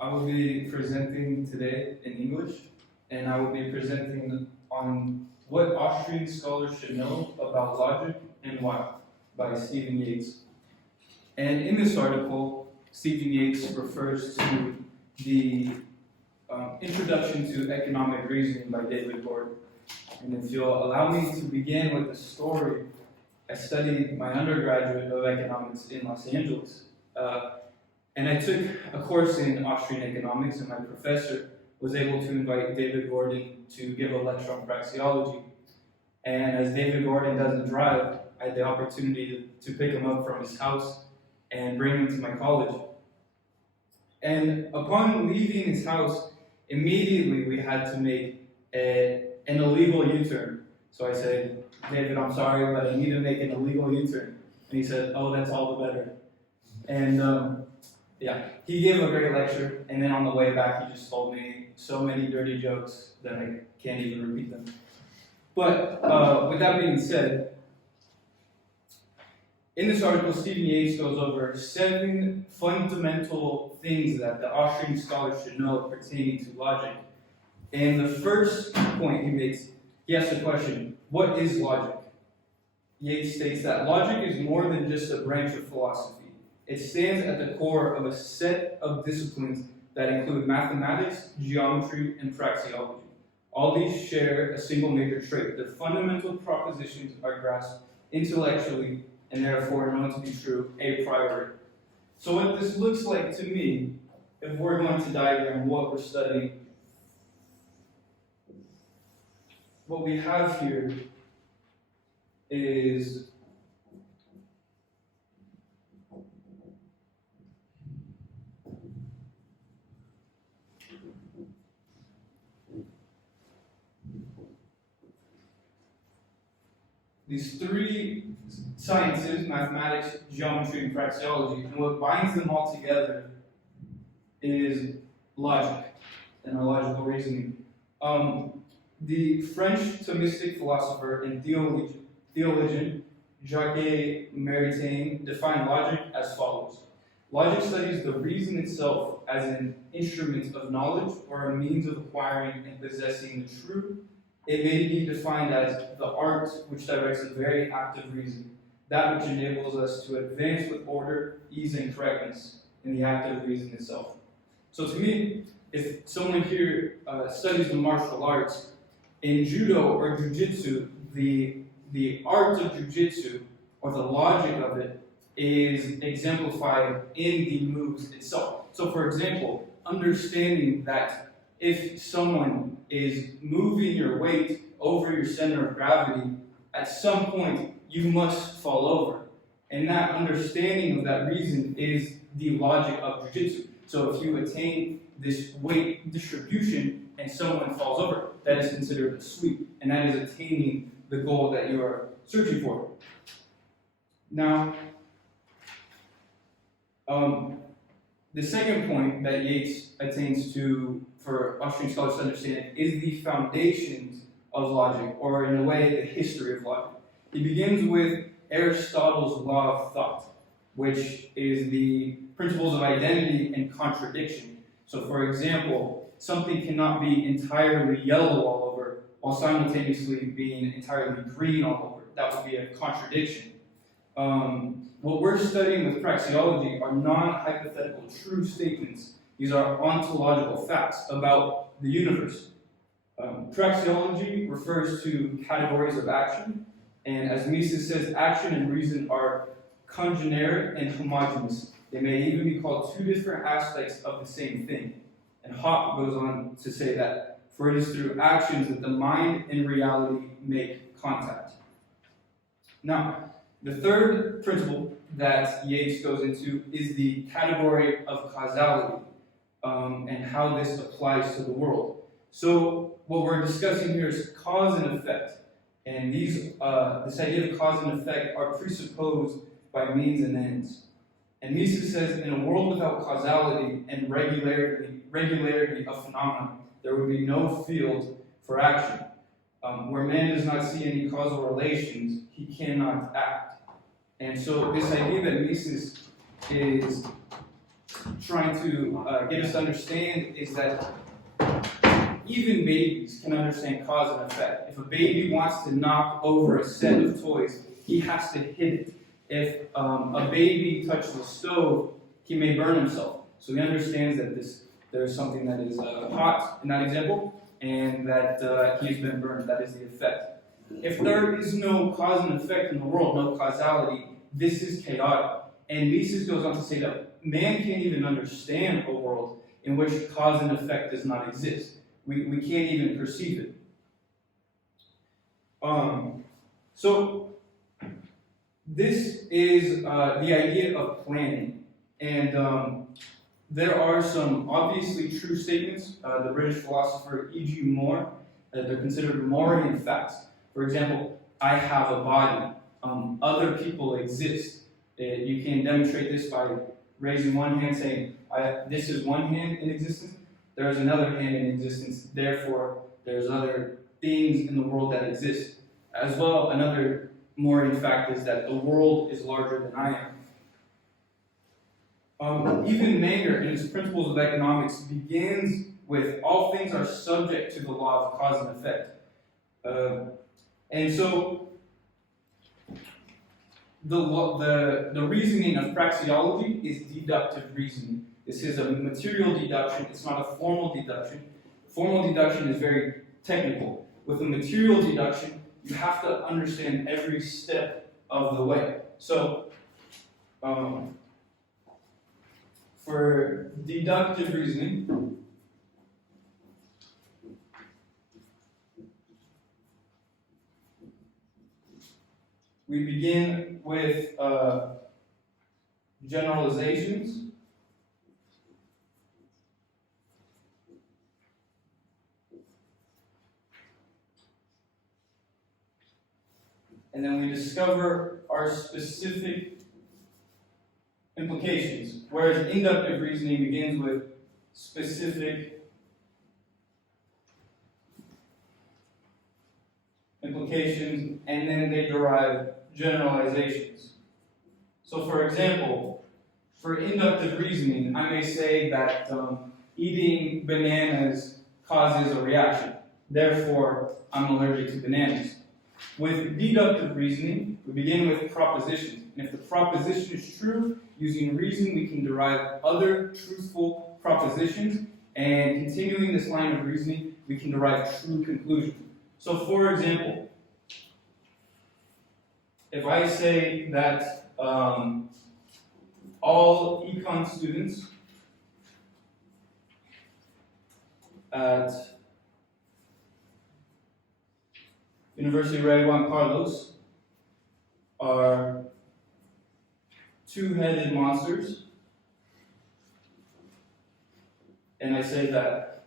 I will be presenting today in English, and I will be presenting on what Austrian scholars should know about logic and why, by Stephen Yates. And in this article, Stephen Yates refers to the Introduction to Economic Reasoning by David Gordon. And if you'll allow me to begin with a story, I studied my undergraduate of economics in Los Angeles. And I took a course in Austrian economics, and my professor was able to invite David Gordon to give a lecture on praxeology. And as David Gordon doesn't drive, I had the opportunity to pick him up from his house and bring him to my college. And upon leaving his house, immediately we had to make an illegal U-turn. So I said, David, I'm sorry, but I need to make an illegal U-turn. And he said, oh, that's all the better. And he gave a great lecture, and then on the way back, he just told me so many dirty jokes that I can't even repeat them. But with that being said, in this article, Stephen Yates goes over 7 fundamental things that the Austrian scholars should know pertaining to logic. And the first point he makes, he asks the question, what is logic? Yates states that logic is more than just a branch of philosophy. It stands at the core of a set of disciplines that include mathematics, geometry, and praxeology. All these share a single major trait. Their fundamental propositions are grasped intellectually and therefore known to be true a priori. So what this looks like to me, if we're going to diagram what we're studying, what we have here is these 3 sciences, mathematics, geometry, and praxeology, and what binds them all together is logic and our logical reasoning. The French Thomistic philosopher and theologian Jacques Maritain defined logic as follows. Logic studies the reason itself as an instrument of knowledge or a means of acquiring and possessing the truth. It may be defined as the art which directs a very active reason, that which enables us to advance with order, ease, and correctness in the act of reason itself. So to me, if someone here studies the martial arts, in judo or jiu-jitsu, the art of jiu-jitsu, or the logic of it, is exemplified in the moves itself. So for example, understanding that if someone is moving your weight over your center of gravity, at some point you must fall over. And that understanding of that reason is the logic of jiu-jitsu. So if you attain this weight distribution and someone falls over, that is considered a sweep, and that is attaining the goal that you are searching for. Now, the second point that Yates attains to for Austrian scholars to understand is the foundations of logic, or in a way, the history of logic. He begins with Aristotle's law of thought, which is the principles of identity and contradiction. So for example, something cannot be entirely yellow all over while simultaneously being entirely green all over. That would be a contradiction. What we're studying with praxeology are non-hypothetical true statements. These are ontological facts about the universe. Praxeology refers to categories of action, and as Mises says, action and reason are congeneric and homogeneous. They may even be called 2 different aspects of the same thing. And Hoppe goes on to say that, for it is through actions that the mind and reality make contact. Now, the third principle that Yates goes into is the category of causality, and how this applies to the world. So what we're discussing here is cause and effect. And this idea of cause and effect are presupposed by means and ends. And Mises says, in a world without causality and regularity of phenomena, there would be no field for action. Where man does not see any causal relations, he cannot act. And so this idea that Mises is trying to get us to understand is that even babies can understand cause and effect. If a baby wants to knock over a set of toys, he has to hit it. If a baby touches the stove, he may burn himself. So he understands that there's something that is hot in that example, and that he has been burned. That is the effect. If there is no cause and effect in the world, no causality, this is chaotic. And Mises goes on to say that man can't even understand a world in which cause and effect does not exist. We can't even perceive it. So this is the idea of planning. And there are some obviously true statements. The British philosopher E.G. Moore, they're considered Moorean facts. For example, I have a body. Other people exist. You can demonstrate this by raising one hand saying, this is one hand in existence. There is another hand in existence. Therefore, there's other things in the world that exist. As well, another Moorean fact is that the world is larger than I am. Even Geiger, in his Principles of Economics, begins with all things are subject to the law of cause and effect. And so, the reasoning of praxeology is deductive reasoning. This is a material deduction. It's not a formal deduction. Formal deduction is very technical. With a material deduction, you have to understand every step of the way. So, for deductive reasoning, we begin with generalizations. And then we discover our specific implications, whereas inductive reasoning begins with specific implications, and then they derive generalizations. So for example, for inductive reasoning, I may say that eating bananas causes a reaction. Therefore, I'm allergic to bananas. With deductive reasoning, we begin with propositions. And if the proposition is true, using reason, we can derive other truthful propositions. And continuing this line of reasoning, we can derive true conclusions. So for example, if I say that all econ students at Universidad Juan Carlos are two-headed monsters, and I say that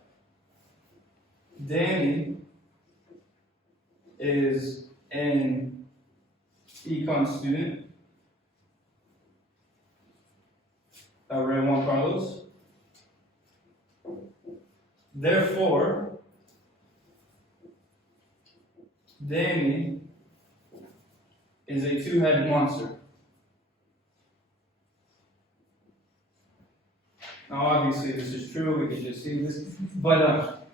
Danny is an econ student at Juan Carlos. Therefore, Danny is a two-headed monster. Now, obviously, this is true. We can just see this, but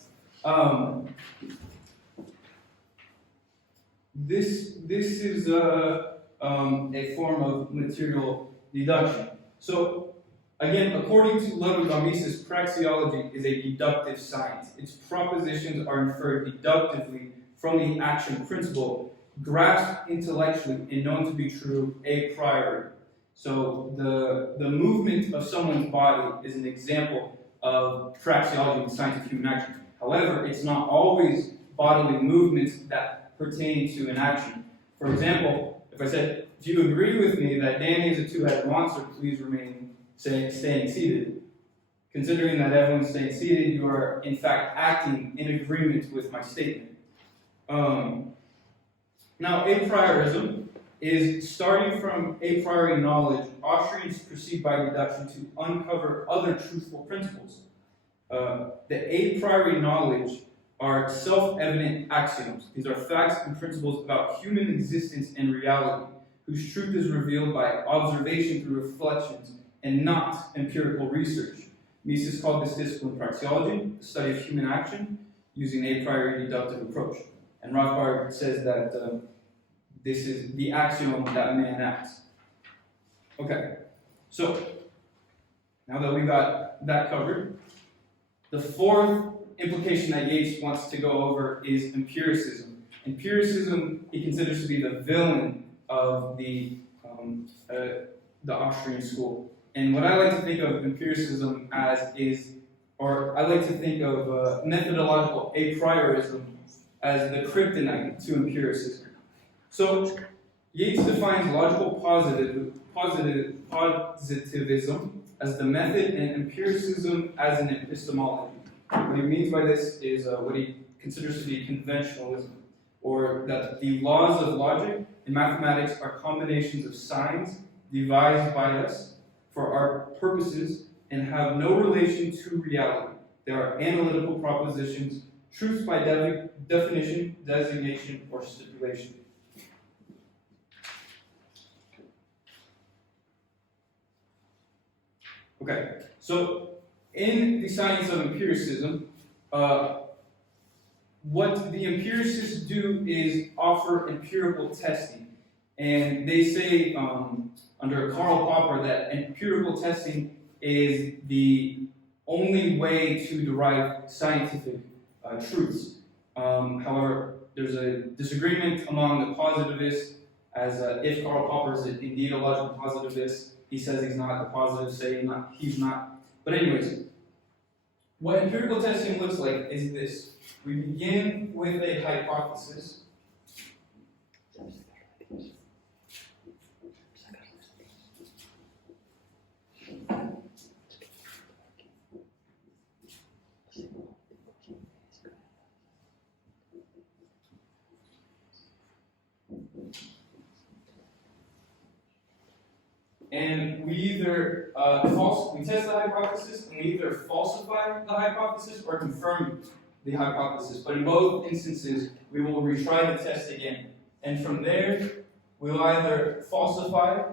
this is a form of material deduction. So, again, according to Ludwig von Mises, praxeology is a deductive science. Its propositions are inferred deductively from the action principle, grasped intellectually and known to be true a priori. So the movement of someone's body is an example of praxeology, the science of human action. However, it's not always bodily movements that pertain to an action. For example, if I said, do you agree with me that Danny is a two-headed monster, please remain staying seated. Considering that everyone's staying seated, you are in fact acting in agreement with my statement. Now, a priorism is starting from a priori knowledge. Austrians proceed by deduction to uncover other truthful principles. The a priori knowledge are self-evident axioms. These are facts and principles about human existence and reality, whose truth is revealed by observation through reflections and not empirical research. Mises called this discipline praxeology, the study of human action, using a priori deductive approach. And Rothbard says that this is the axiom that man acts. Okay, so now that we got that covered, the fourth implication that Yates wants to go over is empiricism. Empiricism he considers to be the villain of the Austrian School. And what I like to think of empiricism as is, or I like to think of methodological a priorism as the kryptonite to empiricism. So Yates defines logical positivism as the method and empiricism as an epistemology. What he means by this is what he considers to be conventionalism, or that the laws of logic and mathematics are combinations of signs devised by us for our purposes and have no relation to reality. They are analytical propositions, truths by definition, designation, or stipulation. Okay, so in the science of empiricism, what the empiricists do is offer empirical testing. And they say, under Karl Popper, that empirical testing is the only way to derive scientific truths. However, there's a disagreement among the positivists, as if Karl Popper is indeed a logical positivist. He says he's not. The positives say he's not. But anyways, what empirical testing looks like is this. We begin with a hypothesis. And we either we test the hypothesis, and we either falsify the hypothesis or confirm the hypothesis. But in both instances, we will retry the test again. And from there, we'll either falsify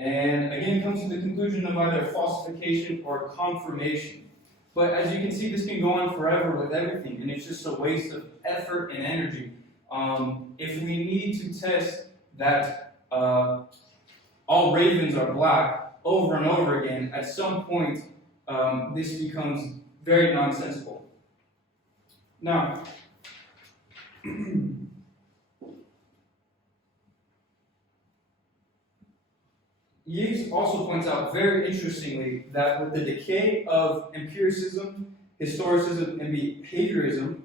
and again comes to the conclusion of either falsification or confirmation. But as you can see, this can go on forever with everything, and it's just a waste of effort and energy. If we need to test that all ravens are black over and over again, at some point this becomes very nonsensical. Now, Yates also points out very interestingly that with the decay of empiricism, historicism, and behaviorism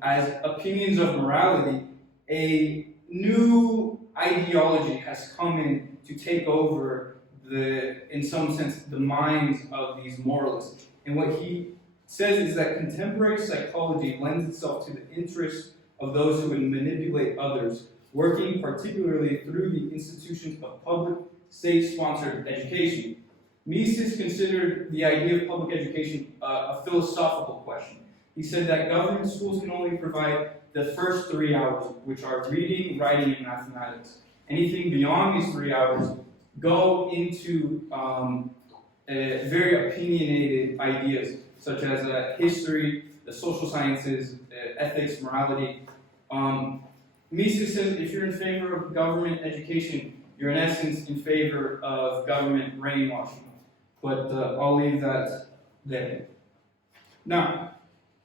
as opinions of morality, a new ideology has come in to take over in some sense, the minds of these moralists. And what he says is that contemporary psychology lends itself to the interests of those who would manipulate others, working particularly through the institutions of public state-sponsored education. Mises considered the idea of public education a philosophical question. He said that government schools can only provide the first 3 hours, which are reading, writing, and mathematics. Anything beyond these 3 hours go into very opinionated ideas, such as history, the social sciences, ethics, morality. Mises says if you're in favor of government education, you're in essence in favor of government brainwashing. But I'll leave that there. Now,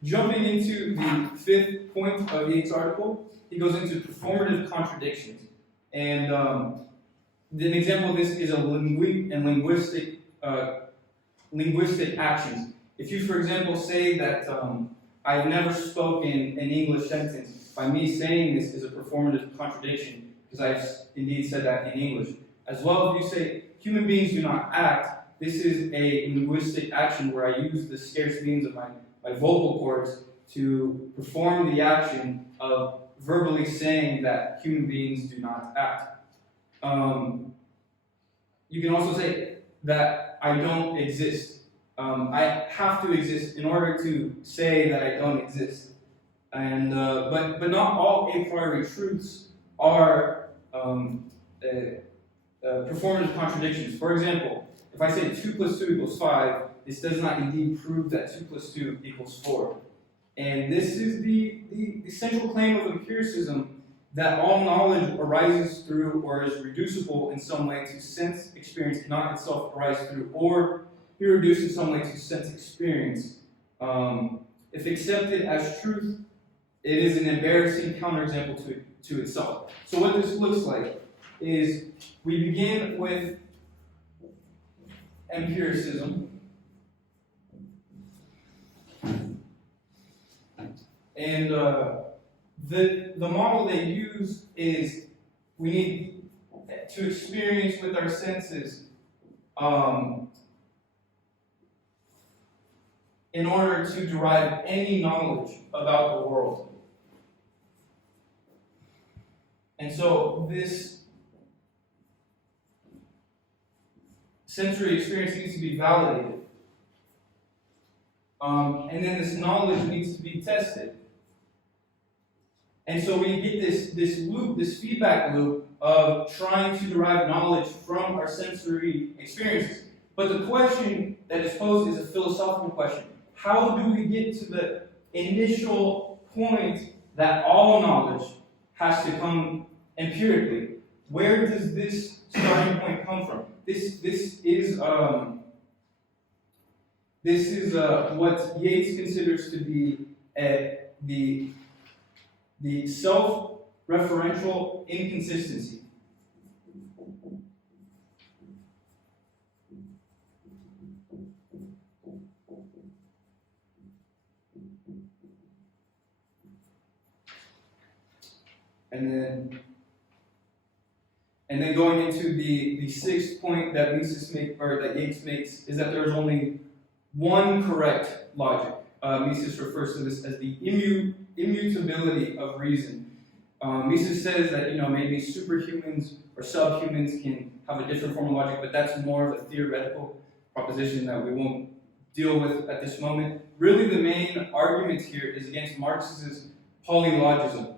jumping into the 5th point of Yates' article, he goes into performative contradictions. And an example of this is linguistic actions. If you, for example, say that I've never spoken an English sentence, by me saying this is a performative contradiction, because I've indeed said that in English. As well, if you say human beings do not act, this is a linguistic action where I use the scarce means of my vocal cords to perform the action of verbally saying that human beings do not act. You can also say that I don't exist. I have to exist in order to say that I don't exist. And but not all a priori truths are performative contradictions. For example, if I say 2 + 2 = 5, this does not indeed prove that 2 + 2 = 4. And this is the central claim of empiricism, that all knowledge arises through or is reducible in some way to sense experience, cannot itself arise through or be reduced in some way to sense experience. If accepted as truth, it is an embarrassing counterexample to itself. So what this looks like is we begin with empiricism. And the model they use is we need to experience with our senses in order to derive any knowledge about the world. And so this sensory experience needs to be validated. And then this knowledge needs to be tested. And so we get this loop, this feedback loop of trying to derive knowledge from our sensory experiences. But the question that is posed is a philosophical question. How do we get to the initial point that all knowledge has to come empirically? Where does this starting point come from? This is what Yates considers to be the self-referential inconsistency. And then going into the sixth point that Yates makes is that there's only one correct logic. Mises refers to this as the immutability of reason. Mises says that maybe superhumans or subhumans can have a different form of logic, but that's more of a theoretical proposition that we won't deal with at this moment. Really, the main argument here is against Marx's polylogism,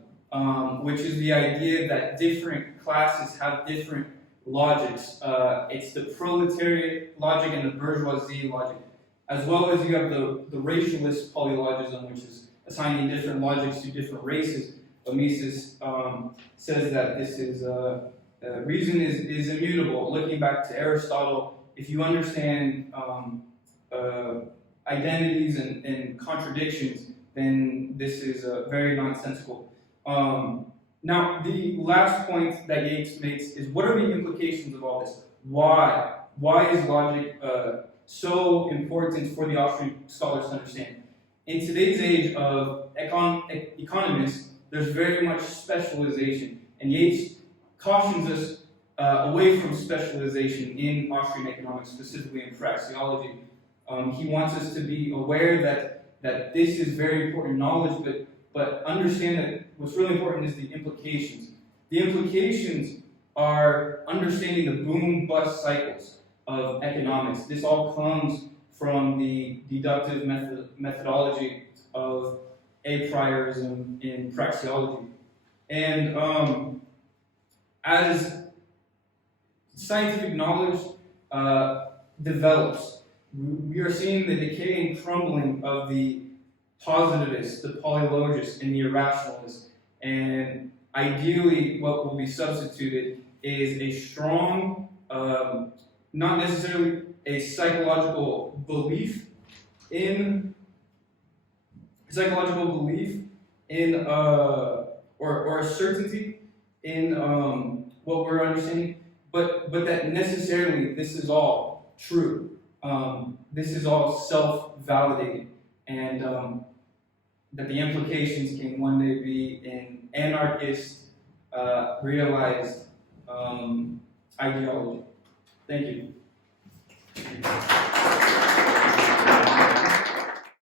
which is the idea that different classes have different logics. It's the proletariat logic and the bourgeoisie logic, as well as you have the racialist polylogism, which is assigning different logics to different races. But Mises says that this is reason is immutable. Looking back to Aristotle, if you understand identities and contradictions, then this is very nonsensical. Now, the last point that Yates makes is, what are the implications of all this? Why? Why is logic so important for the Austrian scholars to understand? In today's age of economists, there's very much specialization, and Yates cautions us away from specialization in Austrian economics, specifically in praxeology. He wants us to be aware that this is very important knowledge, but understand that what's really important is the implications. The implications are understanding the boom-bust cycles of economics. This all comes from the deductive methodology of a priorism in praxeology. And as scientific knowledge develops, we are seeing the decay and crumbling of the positivists, the polylogists, and the irrationalists. And ideally, what will be substituted is a strong, not necessarily a psychological belief in or a certainty in what we're understanding, but that necessarily this is all true. This is all self-validated, and that the implications can one day be an anarchist, realized ideology. Thank you.